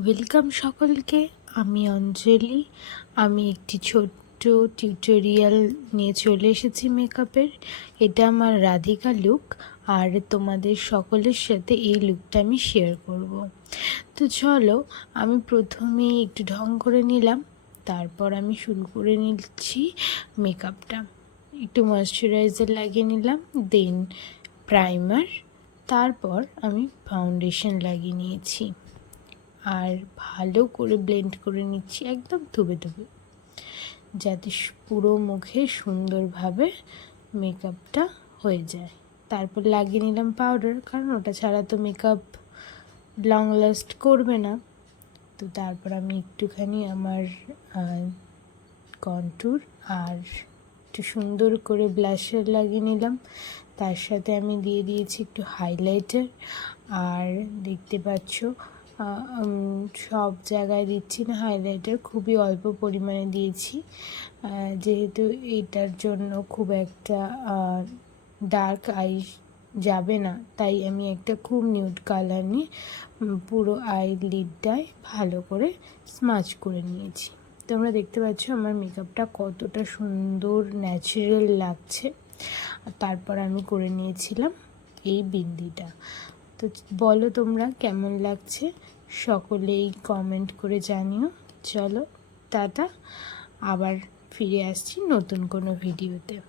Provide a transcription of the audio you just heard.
Welcome সকলকে, আমি অঞ্জলি। আমি একটি ছোট্ট টিউটোরিয়াল নিয়ে চলে এসেছি মেকআপের এটা আমার রাধিকা লুক আর তোমাদের সকলের সাথে এই লুকটা আমি শেয়ার করব। তো চলো, আমি প্রথমেই একটু ঢং করে নিলাম, তারপর আমি শুরু করে নিচ্ছি মেকআপটা একটু ময়শ্চারাইজার লাগিয়ে নিলাম দেন প্রাইমার তারপর আমি ফাউন্ডেশন লাগিয়ে নিয়েছি। আর ভালো করে ব্লেন্ড করে নিচ্ছি একদম থুবে থুবে যাতে পুরো মুখে সুন্দরভাবে মেকআপটা হয়ে যায়। তারপর লাগিয়ে নিলাম পাউডার কারণ ওটা ছাড়া তো মেকআপ লং লাস্ট করবে না। তো তারপর আমি একটুখানি আমার কন্ট্যুর আর একটু সুন্দর করে ব্লাশার লাগিয়ে নিলাম। তার সাথে আমি দিয়ে দিয়েছি একটু হাইলাইটার আর দেখতে পাচ্ছ সব জায়গায় দিচ্ছি না হাইলাইটার খুবই অল্প পরিমাণে দিয়েছি। যেহেতু এটার জন্য খুব একটা ডার্ক আই যাবে না, তাই আমি একটা খুব নিউড কালার নিয়ে পুরো আই লিডটায় ভালো করে স্মাচ করে নিয়েছি। তোমরা দেখতে পাচ্ছ আমার মেকআপটা কতটা সুন্দর ন্যাচারাল লাগছে। তারপর আমি করে নিয়েছিলাম এই বিন্দিটা। তো বলো তোমরা কেমন লাগছে? সকলেই কমেন্ট করে জানিও। চলো টাটা। আবার ফিরে আসছি নতুন কোনো ভিডিওতে